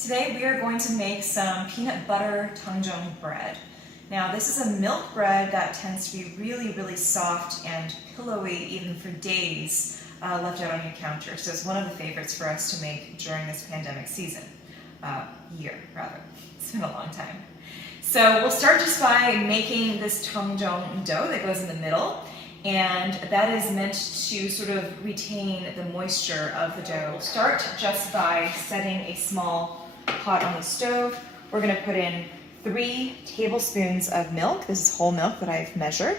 Today we are going to make some peanut butter Tangzhong bread. Now this is a milk bread that tends to be really, really soft and pillowy even for days left out on your counter. So it's one of the favorites for us to make during this pandemic season. Year, rather. It's been a long time. So we'll start just by making this Tangzhong dough that goes in the middle. And that is meant to sort of retain the moisture of the dough. We'll start just by setting a small pot on the stove. We're going to put in 3 tablespoons of milk. This is whole milk that I've measured.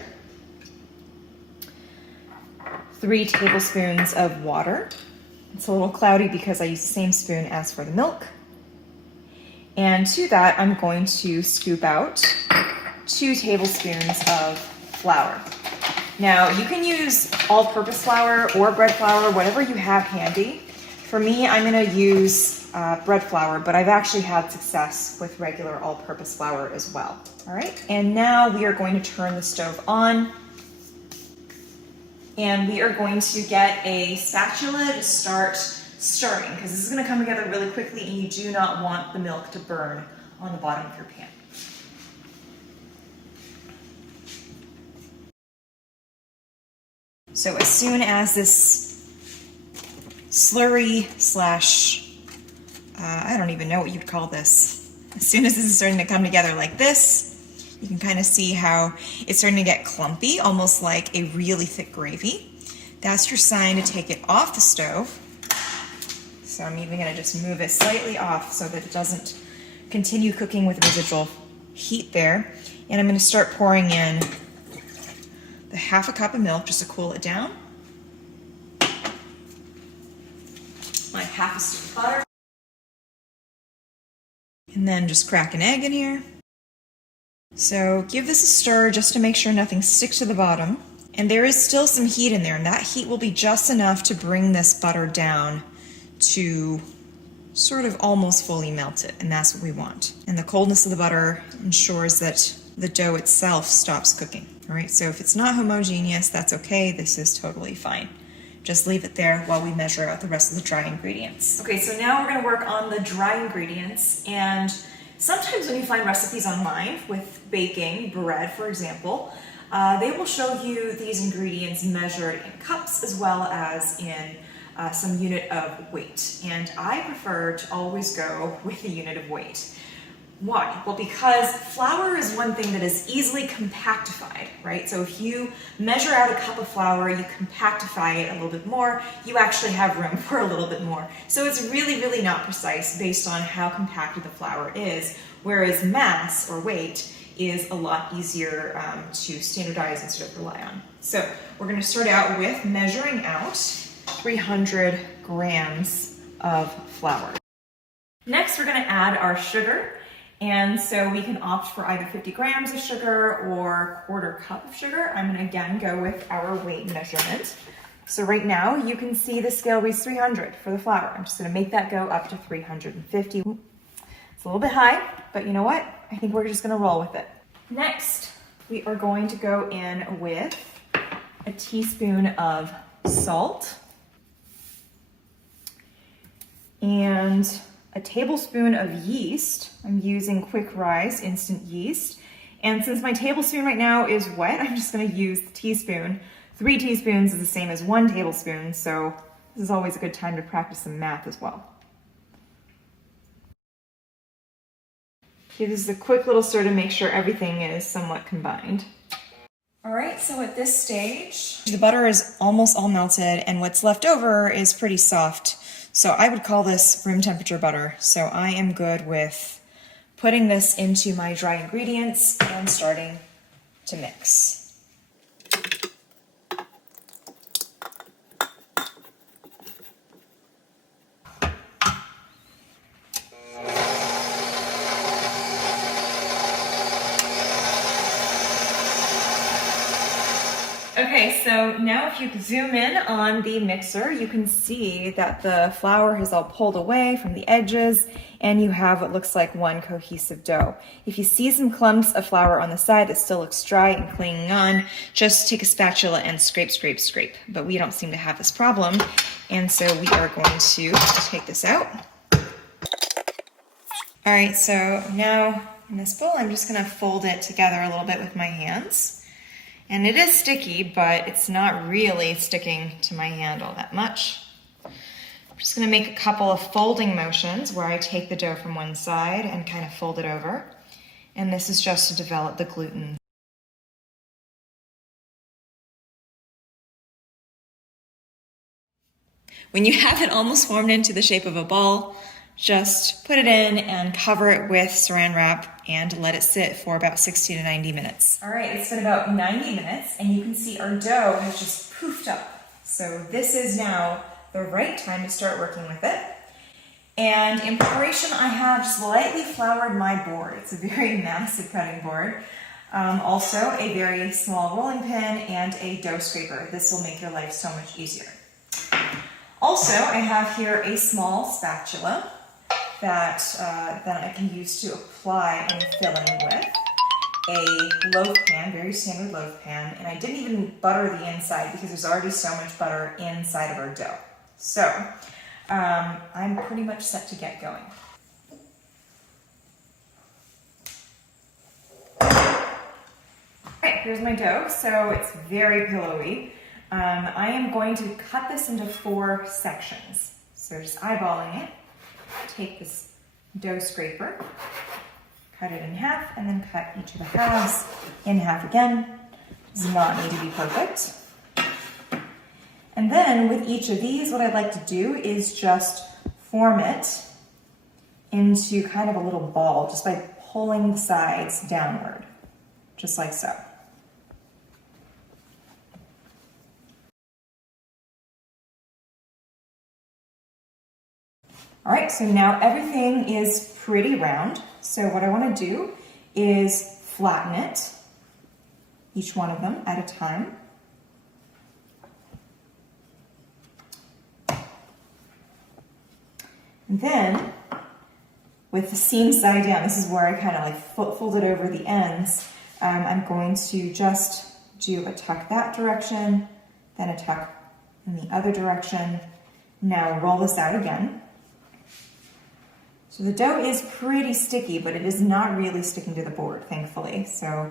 3 tablespoons of water. It's a little cloudy because I use the same spoon as for the milk. And to that, I'm going to scoop out 2 tablespoons of flour. Now, you can use all-purpose flour or bread flour, whatever you have handy. For me, I'm going to use bread flour, but I've actually had success with regular all-purpose flour as well. All right, and now we are going to turn the stove on, and we are going to get a spatula to start stirring, because this is going to come together really quickly, and you do not want the milk to burn on the bottom of your pan. So as soon as this slurry slash, I don't even know what you'd call this. As soon as this is starting to come together like this, you can kind of see how it's starting to get clumpy, almost like a really thick gravy. That's your sign to take it off the stove. So I'm even gonna just move it slightly off so that it doesn't continue cooking with residual heat there. And I'm gonna start pouring in the 1/2 cup of milk just to cool it down. My 1/2 stick of butter. And then just crack an egg in here. So give this a stir just to make sure nothing sticks to the bottom. And there is still some heat in there, and that heat will be just enough to bring this butter down to sort of almost fully melt it, and that's what we want. And the coldness of the butter ensures that the dough itself stops cooking. All right, so if it's not homogeneous, that's okay. This is totally fine. Just leave it there while we measure out the rest of the dry ingredients. Okay, so now we're gonna work on the dry ingredients, and sometimes when you find recipes online with baking bread, for example, they will show you these ingredients measured in cups as well as in some unit of weight. And I prefer to always go with the unit of weight. Why? Well, because flour is one thing that is easily compactified, right? So if you measure out a cup of flour, you compactify it a little bit more, you actually have room for a little bit more. So it's really, really not precise based on how compacted the flour is, whereas mass or weight is a lot easier to standardize and sort of rely on. So we're gonna start out with measuring out 300 grams of flour. Next, we're gonna add our sugar. And so we can opt for either 50 grams of sugar or 1/4 cup of sugar. I'm gonna again go with our weight measurement. So right now you can see the scale reads 300 for the flour. I'm just gonna make that go up to 350. It's a little bit high, but you know what? I think we're just gonna roll with it. Next, we are going to go in with a teaspoon of salt and a tablespoon of yeast. I'm using quick rise instant yeast. And since my tablespoon right now is wet, I'm just gonna use the teaspoon. 3 teaspoons is the same as 1 tablespoon, so this is always a good time to practice some math as well. Okay, this is a quick little stir to make sure everything is somewhat combined. All right, so at this stage, the butter is almost all melted and what's left over is pretty soft. So I would call this room temperature butter. So I am good with putting this into my dry ingredients and starting to mix. Okay, so now if you zoom in on the mixer, you can see that the flour has all pulled away from the edges and you have what looks like one cohesive dough. If you see some clumps of flour on the side that still looks dry and clinging on, just take a spatula and scrape, scrape, scrape. But we don't seem to have this problem, and so we are going to take this out. All right, so now in this bowl, I'm just gonna fold it together a little bit with my hands. And it is sticky, but it's not really sticking to my hand all that much. I'm just gonna make a couple of folding motions where I take the dough from one side and kind of fold it over. And this is just to develop the gluten. When you have it almost formed into the shape of a ball, just put it in and cover it with saran wrap and let it sit for about 60 to 90 minutes. All right, it's been about 90 minutes and you can see our dough has just poofed up. So this is now the right time to start working with it. And in preparation, I have just lightly floured my board. It's a very massive cutting board. Also a very small rolling pin and a dough scraper. This will make your life so much easier. Also, I have here a small spatula that I can use to apply any filling with. A loaf pan, very standard loaf pan, and I didn't even butter the inside because there's already so much butter inside of our dough. So, I'm pretty much set to get going. Alright, here's my dough, so it's very pillowy. I am going to cut this into 4 sections. So just eyeballing it, take this dough scraper, cut it in half, and then cut each of the halves in half again. Does not need to be perfect. And then with each of these, what I'd like to do is just form it into kind of a little ball just by pulling the sides downward, just like so. All right, so now everything is pretty round. So what I want to do is flatten it, each one of them at a time. And then, with the seam side down, this is where I kind of like fold it over the ends. I'm going to just do a tuck that direction, then a tuck in the other direction. Now roll this out again. So the dough is pretty sticky, but it is not really sticking to the board, thankfully. So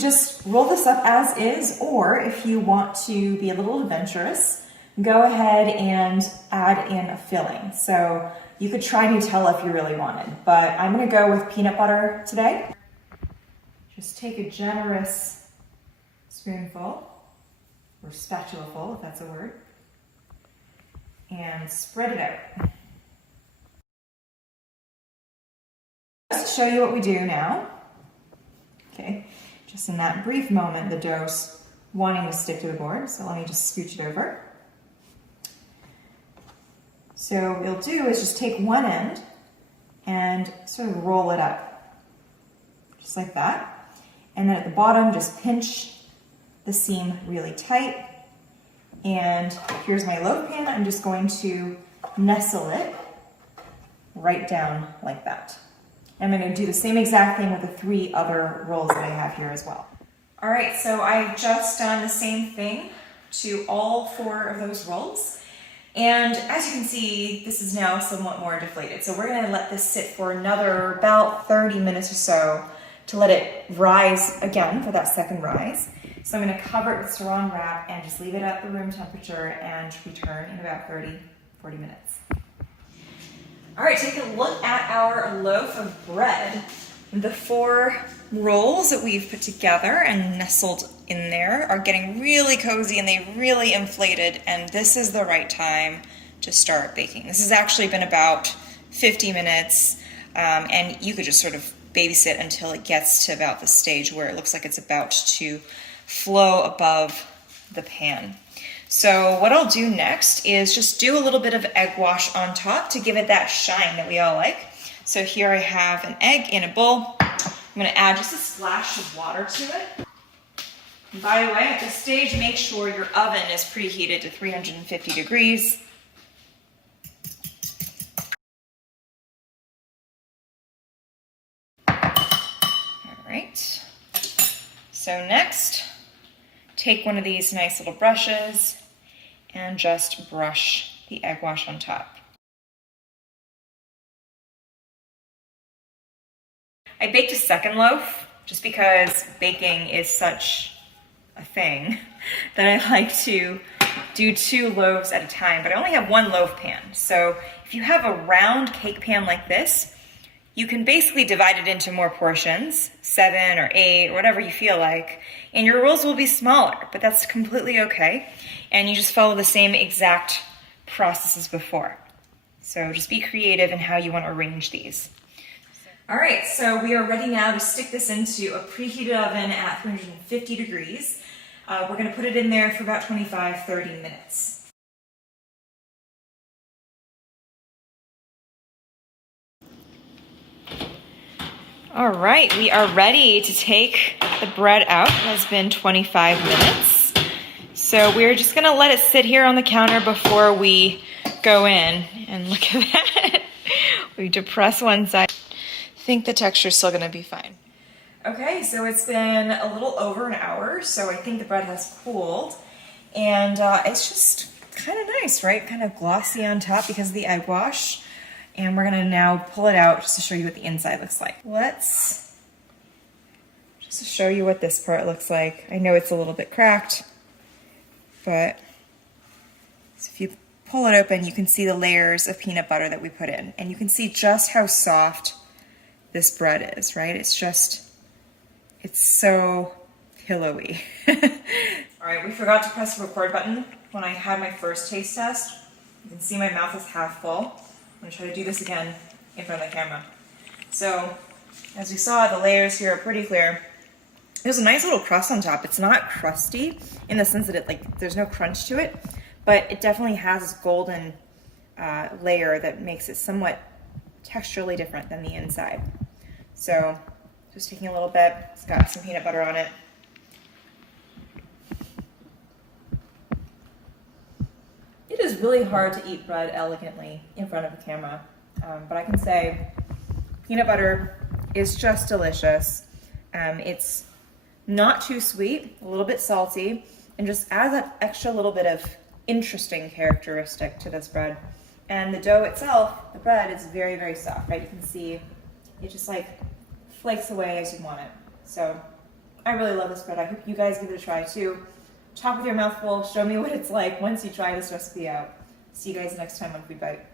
just roll this up as is, or if you want to be a little adventurous, go ahead and add in a filling. So you could try Nutella if you really wanted, but I'm gonna go with peanut butter today. Just take a generous spoonful, or spatula full, if that's a word, and spread it out. Just to show you what we do now. Okay, just in that brief moment, the dough's wanting to stick to the board, so let me just scooch it over. So what we'll do is just take one end and sort of roll it up, just like that. And then at the bottom, just pinch the seam really tight. And here's my loaf pan. I'm just going to nestle it right down like that. I'm going to do the same exact thing with the 3 other rolls that I have here as well. All right, so I've just done the same thing to all 4 of those rolls. And as you can see, this is now somewhat more deflated. So we're gonna let this sit for another about 30 minutes or so to let it rise again for that second rise. So I'm gonna cover it with saran wrap and just leave it at the room temperature and return in about 30, 40 minutes. All right, take a look at our loaf of bread. The 4 rolls that we've put together and nestled in there are getting really cozy and they really inflated, and this is the right time to start baking. This has actually been about 50 minutes, and you could just sort of babysit until it gets to about the stage where it looks like it's about to flow above the pan. So what I'll do next is just do a little bit of egg wash on top to give it that shine that we all like. So here I have an egg in a bowl. I'm going to add just a splash of water to it. And by the way, at this stage, make sure your oven is preheated to 350 degrees. All right. So next, take one of these nice little brushes and just brush the egg wash on top. I baked a second loaf just because baking is such a thing that I like to do 2 loaves at a time, but I only have 1 loaf pan. So if you have a round cake pan like this, you can basically divide it into more portions, 7 or 8 or whatever you feel like, and your rolls will be smaller, but that's completely okay. And you just follow the same exact process as before. So just be creative in how you want to arrange these. All right, so we are ready now to stick this into a preheated oven at 350 degrees. We're gonna put it in there for about 25-30 minutes. All right, we are ready to take the bread out. It has been 25 minutes. So we're just gonna let it sit here on the counter before we go in. And look at that. We depress one side. I think the texture's still gonna be fine. Okay, so it's been a little over an hour, so I think the bread has cooled. And it's just kind of nice, right? Kind of glossy on top because of the egg wash. And we're gonna now pull it out just to show you what the inside looks like. Just to show you what this part looks like. I know it's a little bit cracked, but so if you pull it open, you can see the layers of peanut butter that we put in. And you can see just how soft this bread is, right? It's so pillowy. All right, we forgot to press the record button when I had my first taste test. You can see my mouth is half full. I'm gonna try to do this again in front of the camera. So, as we saw, the layers here are pretty clear. There's a nice little crust on top. It's not crusty in the sense that there's no crunch to it, but it definitely has this golden layer that makes it somewhat texturally different than the inside. So, just taking a little bit, it's got some peanut butter on it. It is really hard to eat bread elegantly in front of a camera, but I can say peanut butter is just delicious. It's not too sweet, a little bit salty, and just adds that extra little bit of interesting characteristic to this bread. And the dough itself, the bread, is very, very soft, right? You can see it just like flakes away as you want it. So I really love this bread. I hope you guys give it a try too. Talk with your mouth full, show me what it's like once you try this recipe out. See you guys next time on Food Bite.